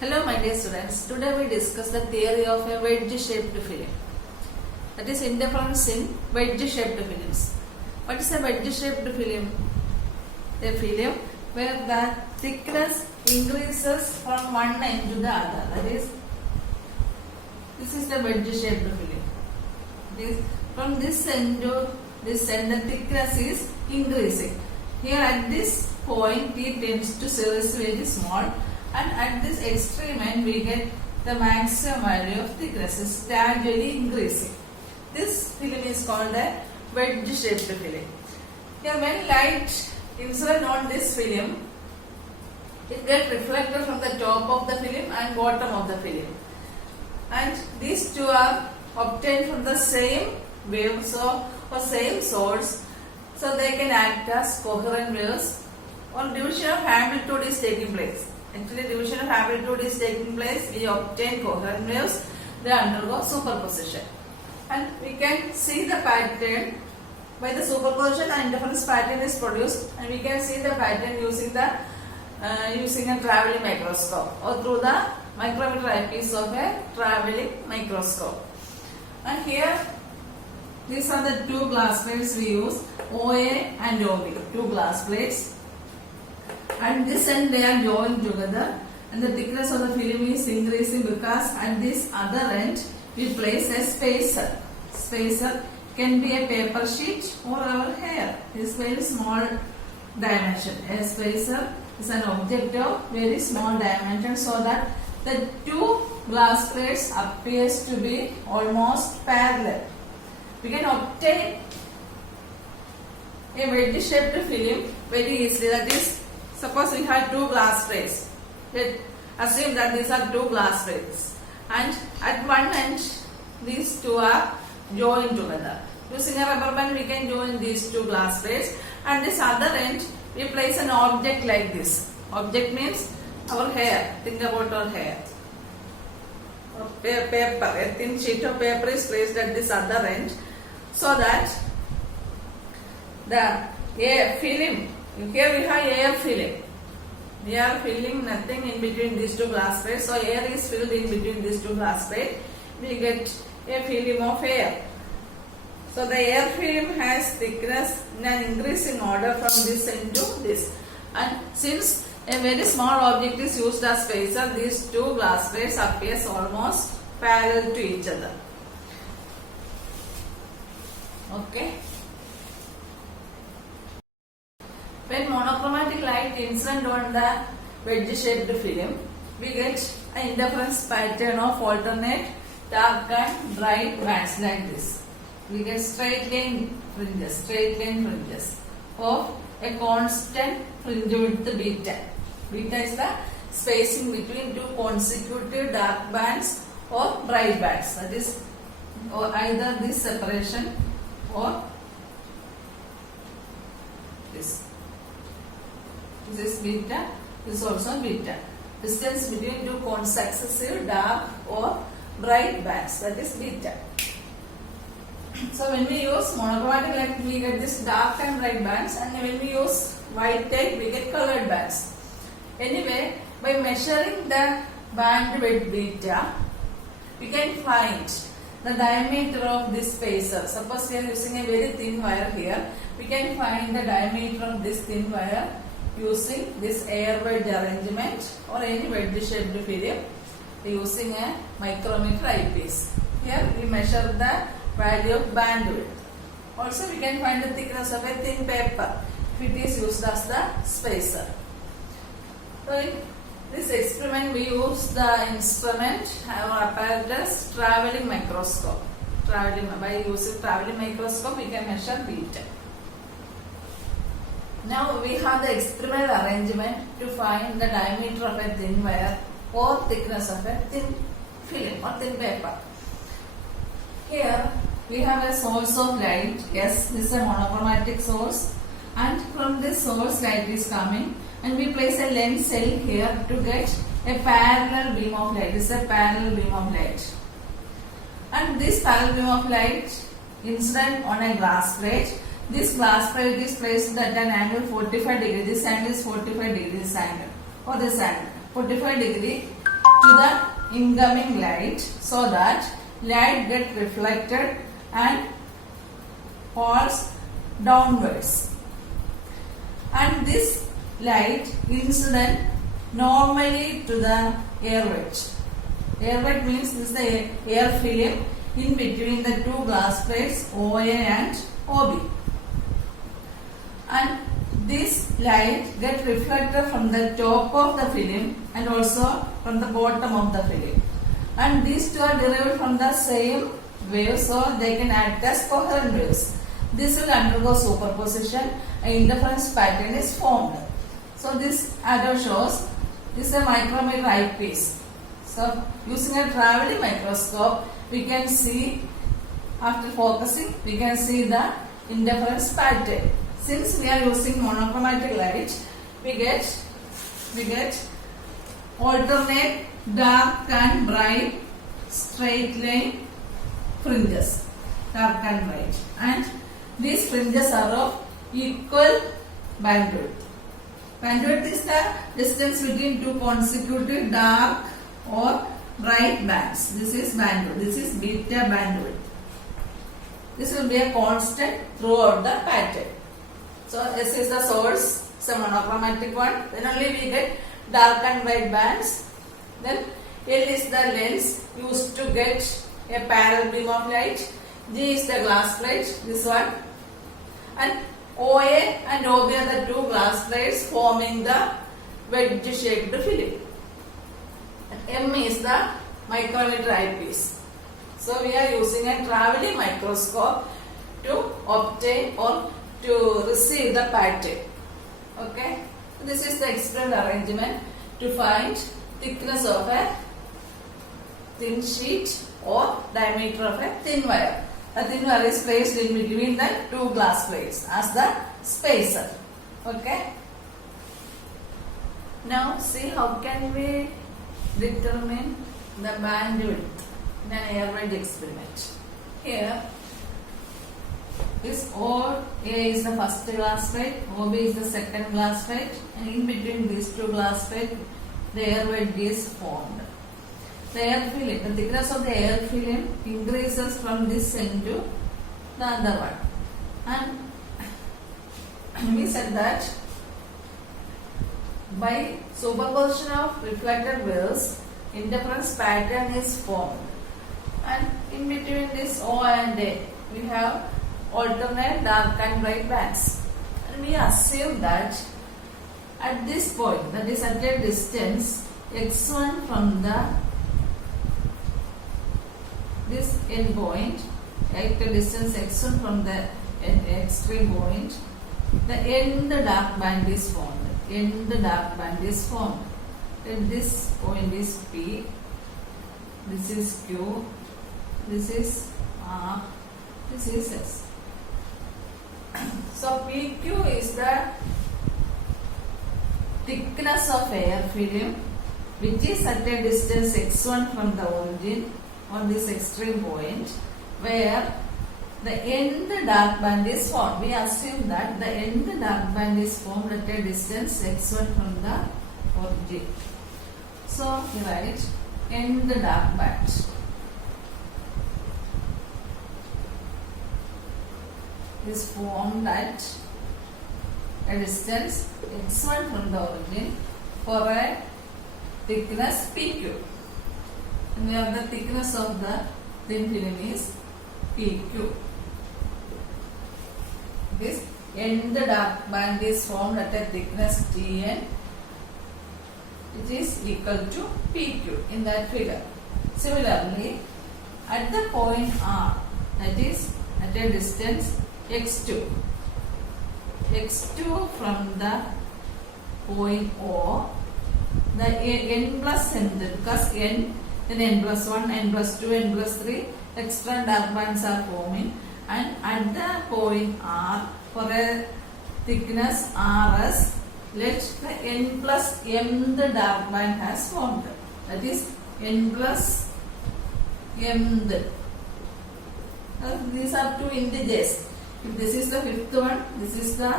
Hello my dear students, today we discuss the theory of a wedge-shaped film. That is indifference in wedge-shaped films. What is a wedge-shaped film? A film where the thickness increases from one end to the other. That is, this is the wedge-shaped film. From this end to this end, the thickness is increasing. Here at this point, it tends to zero, is very small. And at this extreme end we get the maximum value of thickness is gradually increasing. This film is called a wedge shaped film. Here when light incident on this film, it gets reflected from the top of the film and bottom of the film. And these two are obtained from the same wave or same source, so they can act as coherent waves, or division of amplitude is taking place. Actually, division of amplitude is taking place. We obtain coherent waves. They undergo superposition, and we can see the pattern by the superposition. And interference pattern is produced, and we can see the pattern using a traveling microscope or through the micrometer eyepiece of a traveling microscope. And here, these are the two glass plates we use, OA and OB. Two glass plates. And this end they are joined together, and the thickness of the film is increasing because at this other end we place a spacer. Spacer can be a paper sheet or our hair. This very small dimension. A spacer is an object of very small dimension, so that the two glass plates appears to be almost parallel. We can obtain a wedge-shaped film very easily. That is, suppose we have two glass plates. Let's assume that these are two glass plates, and at one end these two are joined together. Using a rubber band we can join these two glass plates, and this other end we place an object like this. Object means our hair. Think about our hair. Paper, a thin sheet of paper is placed at this other end, so that the air film, here we have air filling. We are filling nothing in between these two glass plates, so air is filled in between these two glass plates. We get a film of air. So the air film has thickness in an increasing order from this end to this. And since a very small object is used as spacer, these two glass plates appears almost parallel to each other. Okay. When monochromatic light incident on the wedge-shaped film, we get an interference pattern of alternate dark and bright bands like this. We get straight line fringes of a constant fringe width beta. Beta is the spacing between two consecutive dark bands or bright bands. That is, or either this separation or this. This is beta, this is also beta. Distance between two successive dark or bright bands, that is beta. So when we use monochromatic light, we get this dark and bright bands, and when we use white type, we get colored bands. Anyway, by measuring the bandwidth beta, we can find the diameter of this spacer. Suppose we are using a very thin wire here, we can find the diameter of this thin wire using this air wedge arrangement or any wedge shaped film using a micrometer eyepiece. Here we measure the value of bandwidth. Also we can find the thickness of a thin paper if it is used as the spacer. So in this experiment we use the instrument or apparatus traveling microscope. By using traveling microscope we can measure beta. Now we have the experimental arrangement to find the diameter of a thin wire or thickness of a thin film or thin paper. Here we have a source of light. Yes, this is a monochromatic source, and from this source light is coming, and we place a lens cell here to get a parallel beam of light. This is a parallel beam of light, and this parallel beam of light incident on a glass plate. This glass plate is placed at an angle 45 degree. This angle is 45 degree, this angle or this angle 45 degree to the incoming light so that light get reflected and falls downwards. And this light incident normally to the air wedge. Air wedge means this is the air film in between the two glass plates OA and OB. And this light get reflected from the top of the film and also from the bottom of the film. And these two are derived from the same wave, so they can act as coherent waves. This will undergo superposition. An interference pattern is formed. So this arrow shows this is a micrometer eyepiece. So using a traveling microscope, we can see, after focusing, we can see the interference pattern. Since we are using monochromatic light, we get alternate dark and bright straight line fringes, dark and bright, and these fringes are of equal bandwidth. Bandwidth is the distance between two consecutive dark or bright bands. This is bandwidth. This is beta bandwidth. This will be a constant throughout the pattern. So this is the source, it's a monochromatic one. Then only we get dark and bright bands. Then L is the lens used to get a parallel beam of light. G is the glass plate, this one. And OA and OB are the two glass plates forming the wedge shaped film. And M is the micrometer eyepiece. So we are using a traveling microscope to obtain or to receive the pattern. Okay. So this is the experimental arrangement to find thickness of a thin sheet or diameter of a thin wire. A thin wire is placed in between the two glass plates as the spacer. Okay. Now see how can we determine the bandwidth in an air wedge experiment. Here this OA is the first glass plate, OB is the second glass plate, and in between these two glass plates the air wedge is formed. The air film, the thickness of the air film increases from this end to the other one. And we said that by superposition of reflected waves, interference pattern is formed. And in between this O and A, we have alternate dark and bright bands. And we assume that at this point, that is at a distance x1 from this end point, at a distance x1 from the extreme point, the end dark band is formed. End dark band is formed. Then this point is P, this is Q, this is R, this is S. So PQ is the thickness of air film which is at a distance x1 from the origin on this extreme point where the end dark band is formed. We assume that the end dark band is formed at a distance x1 from the origin. So we write end dark band. Is formed at a distance x1 from the origin for a thickness PQ. And we have the thickness of the thin film is PQ. This end dark band is formed at a thickness Tn, which is equal to PQ in that figure. Similarly, at the point R, that is at a distance x2 from the point O, the n plus n, because n, then n plus 1, n plus 2, n plus 3 extra dark bands are forming, and at the point R for a thickness Rs, let the n plus m the dark band has formed, that is n plus m. These are two integers. If this is the fifth one, this is the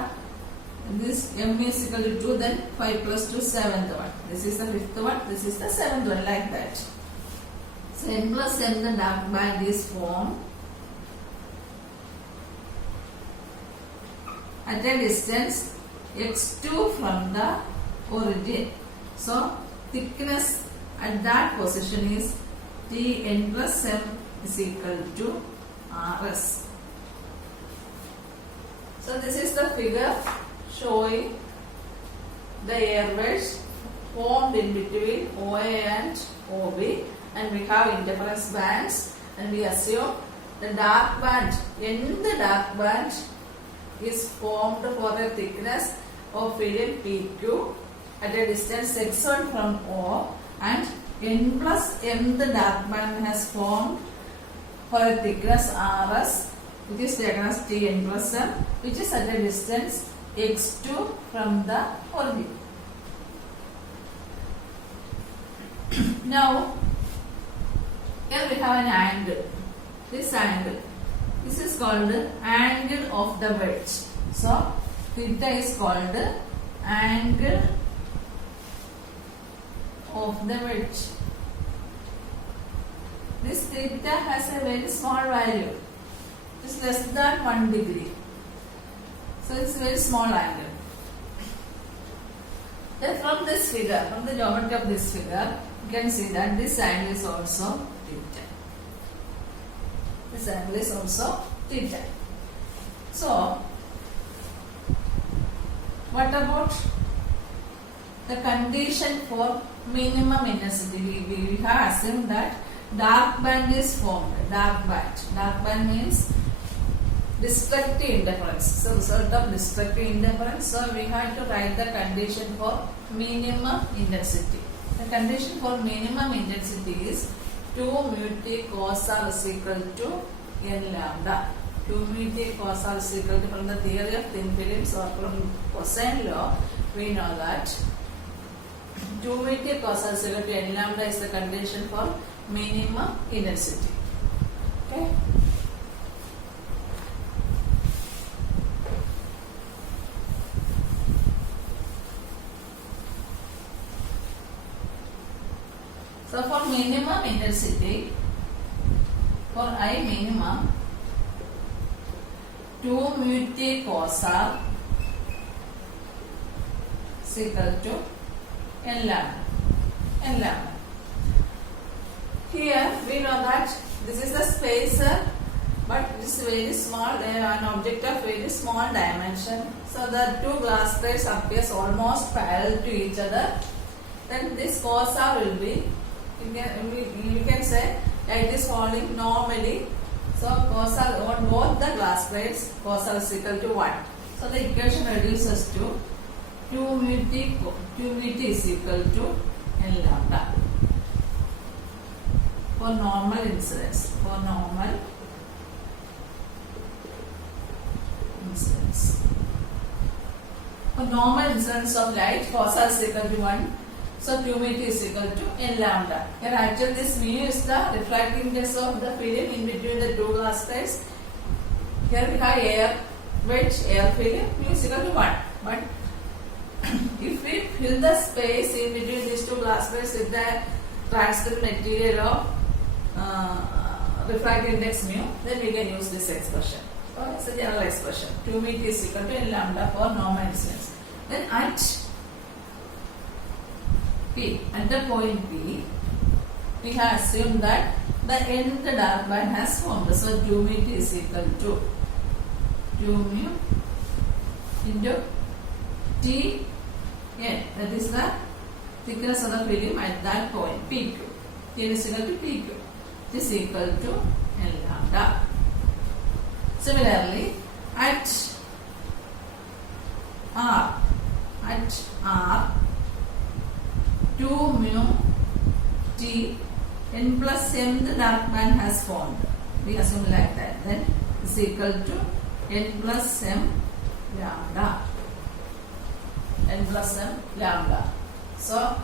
this m is equal to 2, then 5 plus 2, seventh one. This is the fifth one, this is the seventh one, like that. So n plus m, the dark band is formed at a distance x2 from the origin. So thickness at that position is Tn plus m is equal to Rs. So this is the figure showing the airways formed in between OA and OB, and we have interference bands, and we assume the dark band, in the dark band is formed for a thickness of film PQ at a distance x1 from O, and n plus m, the dark band has formed for a thickness Rs, which is taken as Tn plus m, which is at a distance x2 from the origin. Now, here we have an angle. This angle, this is called angle of the wedge. So, theta is called angle of the wedge. This theta has a very small value. It is less than 1 degree. So, it is a very small angle. Then from this figure, from the geometry of this figure, you can see that this angle is also theta. This angle is also theta. So, what about the condition for minimum intensity? We have assumed that dark band is formed. Dark band means destructive interference. So, result of destructive interference. So, we have to write the condition for minimum intensity. The condition for minimum intensity is 2 mu t cos r is equal to n lambda. 2 mu t cos r is equal to, from the theory of thin films or from cosine law, we know that 2 mu t cos r is equal to n lambda is the condition for minimum intensity. Okay. So for minimum intensity, for I minimum, 2 mu t cos r is equal to n lambda. Here we know that this is the spacer, but it is very small, an object of very small dimension. So the two glass plates appears almost parallel to each other. Then this cos r will be, we can say that it is falling normally. So cos r on both the glass plates, cos r is equal to 1. So the equation reduces to 2 mu t is equal to n lambda for normal incidence. For normal incidence. For normal incidence of light, cos r is equal to 1. So 2 mu t is equal to n lambda. Here actually this mu is the refracting index of the film in between the two glass plates. Here we have air film, mu is equal to 1. But if we fill the space in between these two glass plates with the transparent material of refractive index mu, then we can use this expression. So it's a general expression. 2 mu t is equal to n lambda for normal incidence. Then at P, at the point P, we have assumed that the nth dark band has formed. So 2 mu t is equal to 2 mu into T n. That is the thickness of the film at that point PQ. T n is equal to PQ. It is equal to n lambda. Similarly, at R, 2 mu t n plus m, the dark band has formed. We assume like that. Then is equal to n plus m lambda. N plus m lambda. So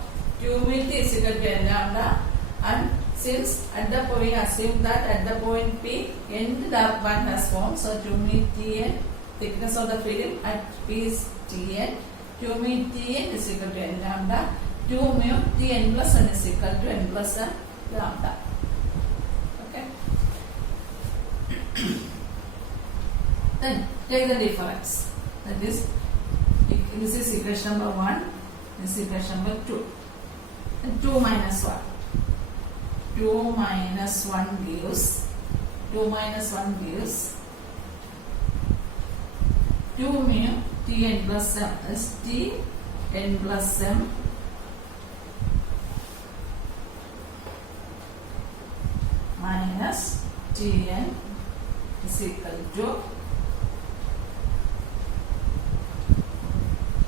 2 mu t is equal to n lambda, and since at the point, we assume that at the point P, n dark band has formed. So 2 mu t n, thickness of the film at P is Tn. 2 mu Tn is equal to n lambda. 2 mu Tn plus n is equal to n plus n lambda. Okay. Then take the difference. That is, this is equation number 1. This is equation number 2. And 2 minus 1. 2 minus 1 gives 2 minus 1 gives 2 mu Tn plus m is Tn plus m minus Tn is equal to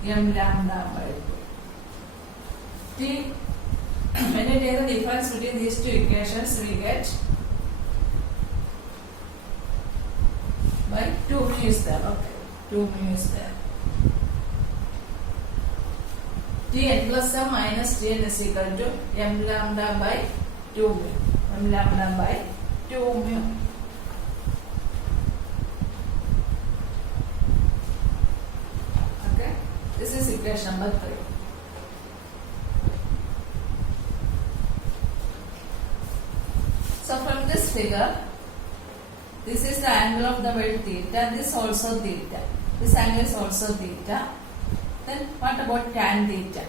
m lambda by 2. When you take the difference between these two equations, we get by 2 mu is there. Okay, 2 mu is there. Tn plus m minus Tn is equal to m lambda by 2 mu. M lambda by 2 mu. Okay, this is equation number 3. So from this figure, this is the angle of the wedge theta, this also theta. This angle is also theta. Then what about tan theta?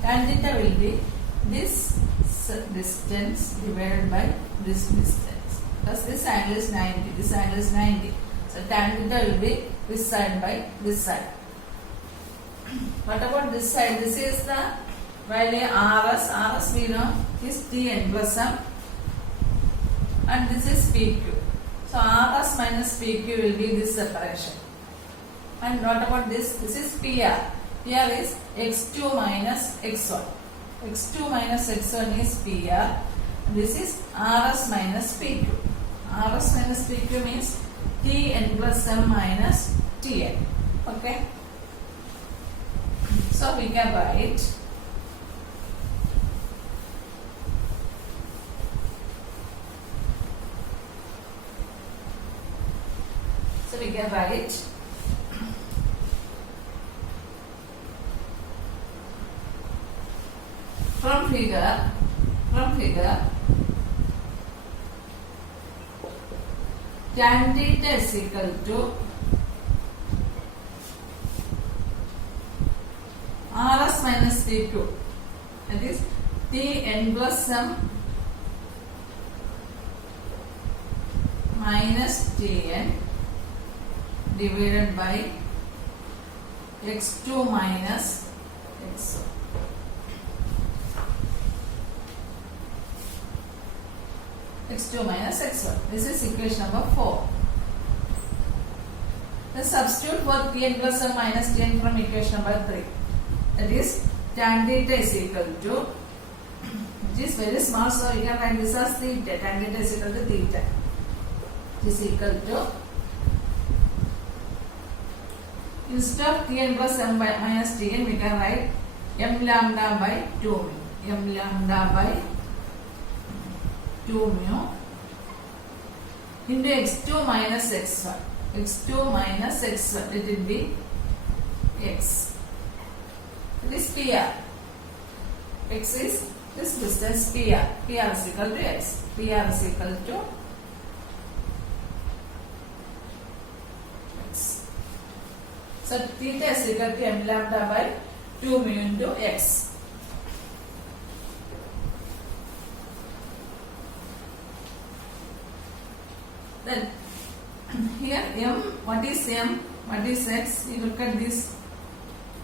Tan theta will be this distance divided by this distance. Because this angle is 90, this angle is 90. So tan theta will be this side by this side. What about this side? This is the value Rs. Rs we know is Tn plus m. And this is PQ. So Rs minus PQ will be this separation. And what about this? This is PR. PR is x2 minus x1. x2 minus x1 is PR. This is Rs minus PQ. Rs minus PQ means Tn plus m minus Tn. Okay. So we can write from figure tan theta is equal to Rs minus T2, that is Tn plus m minus Tn divided by x2 minus x1. x2 minus x1. This is equation number 4. Let's substitute for Tn plus m minus Tn from equation number 3. That is tan theta is equal to, it is very small, so you can write this as theta. Tan theta is equal to theta. It is equal to, instead of Tn plus m minus Tn, we can write m lambda by 2 mu. M lambda by 2 mu into x2 minus x1. x2 minus x1, it will be x. This PR. X is this distance PR. PR is equal to x. PR is equal to x. So theta is equal to m lambda by 2 mu into x. Then here m, what is m, what is x? You look at these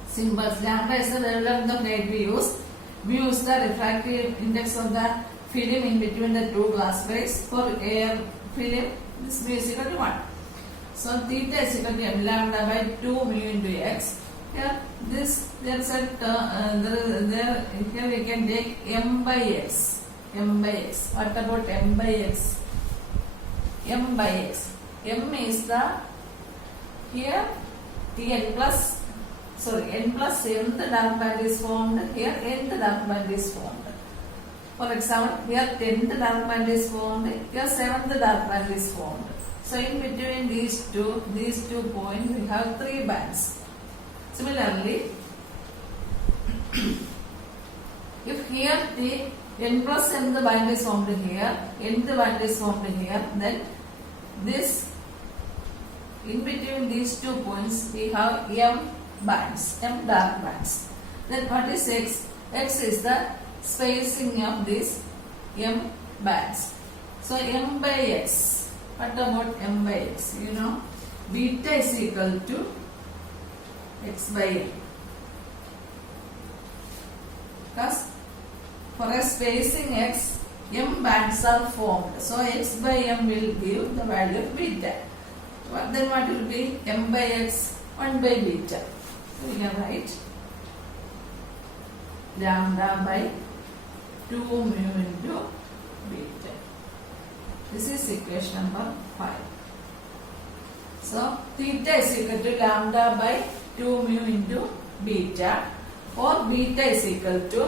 symbols. Lambda is the level of the light we use. Mu is the refractive index of the film in between the two glass plates. For air film, this mu is equal to 1. So theta is equal to m lambda by 2 mu into x. Here this there is a here we can take m by x. M by x. What about m by x? M by x. M is the here Tn plus n plus nth dark band is formed. Here nth dark band is formed. For example, here 10th dark band is formed. Here 7th dark band is formed. So in between these two points we have 3 bands. Similarly, if here the n plus nth band is formed here, nth band is formed here, then this in between these 2 points we have m bands, m dark bands. Then what is x? X is the spacing of these m bands. So m by x. What about m by x? You know, beta is equal to x by m. Because for a spacing x, m bands are formed. So x by m will give the value of beta. Then what will be m by x? 1 by beta. So we can write lambda by 2 mu into beta. This is equation number 5. So theta is equal to lambda by 2 mu into beta, or beta is equal to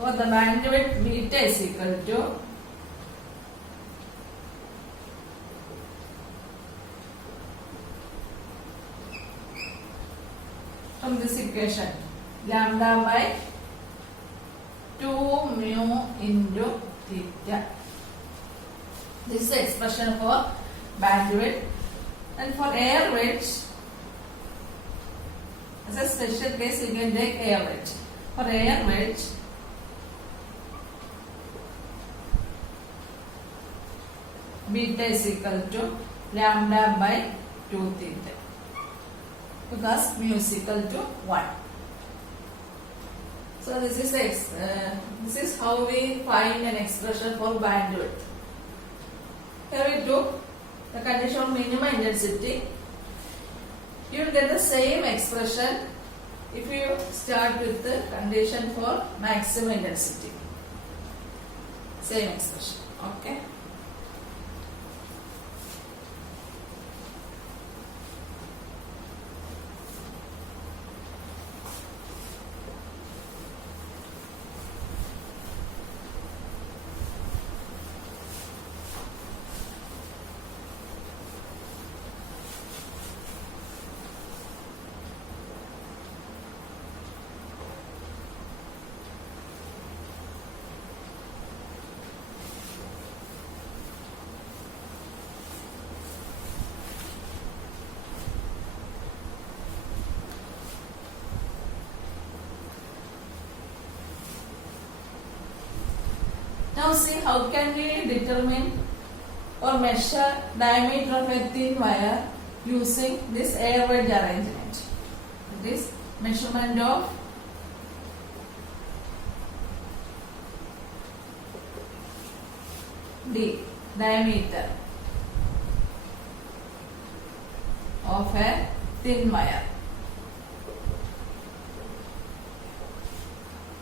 or the bandwidth beta is equal to from this equation lambda by 2 mu into theta. This is the expression for bandwidth. And for air wedge, as a special case, you can take air wedge. For air wedge, beta is equal to lambda by 2 theta, because mu is equal to 1. So this is how we find an expression for bandwidth. Here we took the condition of minimum intensity. You will get the same expression if you start with the condition for maximum intensity. Same expression. Okay. Now see how can we determine or measure diameter of a thin wire using this air wedge arrangement. It is measurement of D, diameter of a thin wire.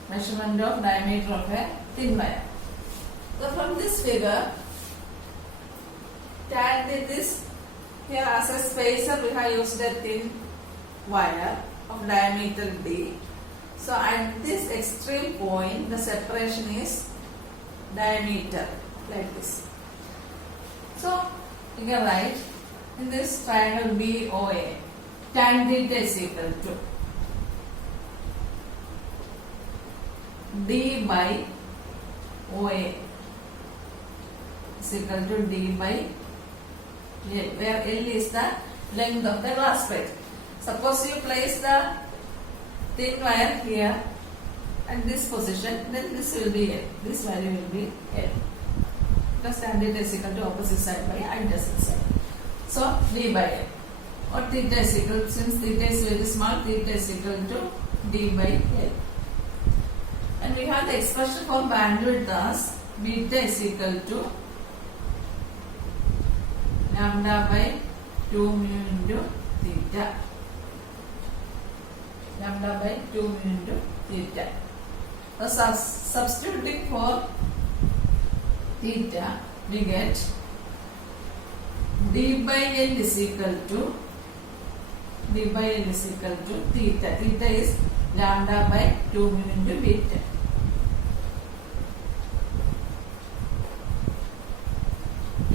Measurement of diameter of a thin wire. So from this figure, tan this here as a spacer we have used a thin wire of diameter D. So at this extreme point the separation is diameter like this. So you can write in this triangle BOA, tan theta is equal to D by OA is equal to D by L, where L is the length of the glass plate. Suppose you place the thin wire here at this position, then this will be L. This value will be L. Because tan theta is equal to opposite side by adjacent side. So D by L. Or theta is equal, since theta is very small, theta is equal to D by L. And we have the expression for bandwidth as beta is equal to lambda by 2 mu into theta. Lambda by 2 mu into theta. So substituting for theta, we get D by L is equal to theta. Theta is lambda by 2 mu into beta.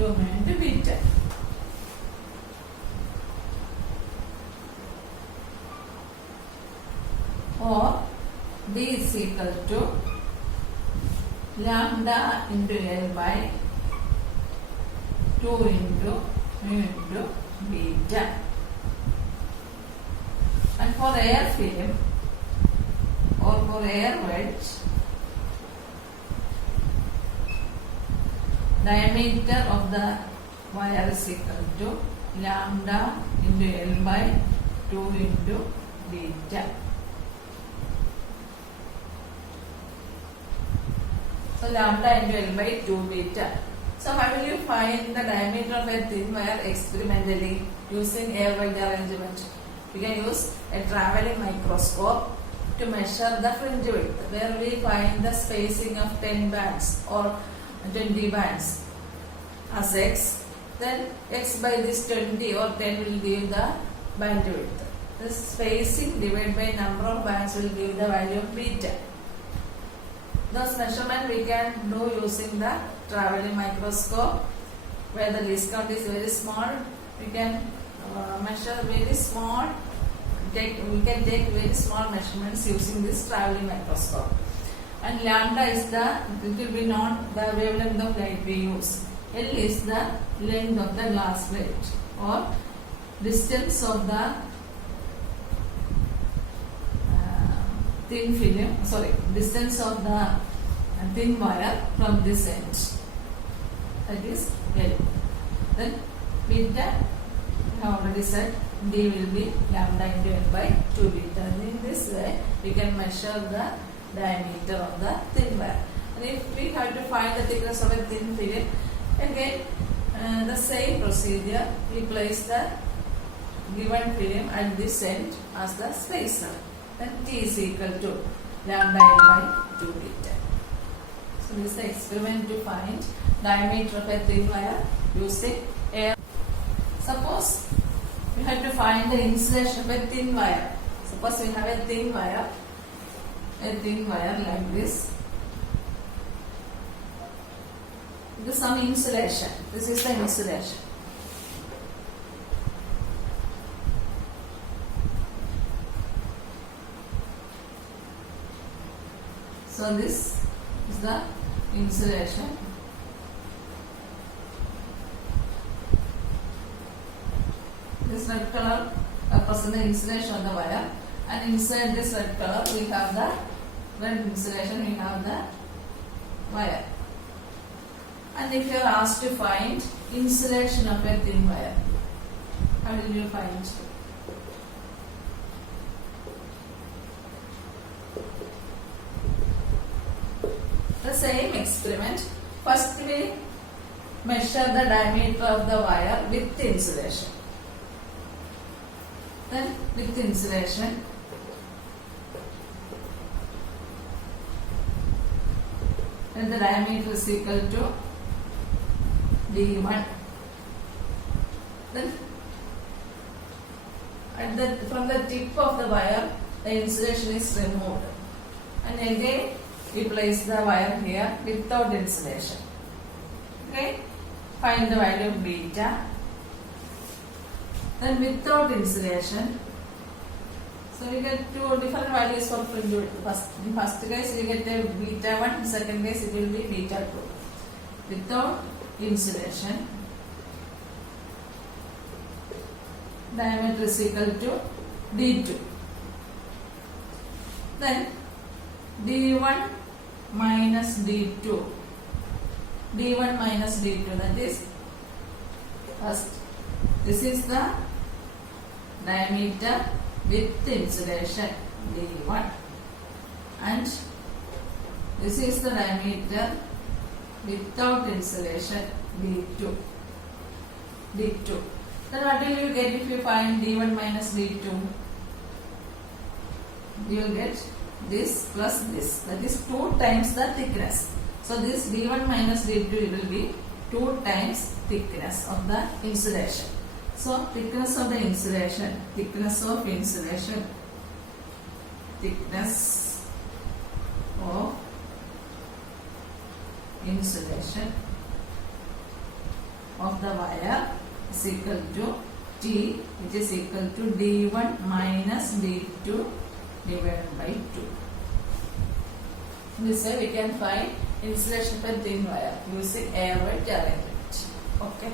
into beta. Or D is equal to lambda into L by 2 into mu into beta. And for air film or for air wedge, diameter of the wire is equal to lambda into L by 2 into beta. So lambda into L by 2 beta. So how will you find the diameter of a thin wire experimentally using air wedge arrangement? We can use a traveling microscope to measure the fringe width, where we find the spacing of 10 bands or 20 bands as x. Then x by this 20 or 10 will give the bandwidth. This spacing divided by number of bands will give the value of beta. Those measurements we can do using the traveling microscope, where the least count is very small. We can measure very small. We can take very small measurements using this traveling microscope. And lambda is it will be not the wavelength of light we use. L is the length of the glass plate or distance of the distance of the thin wire from this end. That is L. Then beta, I have already said, D will be lambda into L by 2 beta. And in this way, we can measure the diameter of the thin wire. And if we have to find the thickness of a thin film, again the same procedure, we place the given film at this end as the spacer. Then T is equal to lambda L by 2 beta. So this is the experiment to find diameter of a thin wire using air. Suppose we have to find the insulation of a thin wire. Suppose we have a thin wire like this. This is some insulation. This is the insulation. So this is the insulation. This red color represents the insulation of the wire, and inside this red color we have the red insulation, we have the wire. And if you are asked to find insulation of a thin wire, how will you find it? The same experiment. First we measure the diameter of the wire with insulation. Then with insulation, then the diameter is equal to D1. Then from the tip of the wire, the insulation is removed. And again, we place the wire here without insulation. Okay, find the value of beta. Then without insulation, so we get two different values for fringe width. In first case we get a beta 1, in second case it will be beta 2. Without insulation, diameter is equal to D2. Then D1 minus D2. D1 minus D2, that is, first, this is the diameter with insulation D1, and this is the diameter without insulation D2. Then what will you get if you find D1 minus D2? You will get this plus this, that is 2 times the thickness. So this D1 minus D2 will be 2 times thickness of the insulation. So thickness of insulation of the wire is equal to T, which is equal to D1 minus D2 divided by 2. This way we can find insulation per thin wire using air weight arrangement. Okay.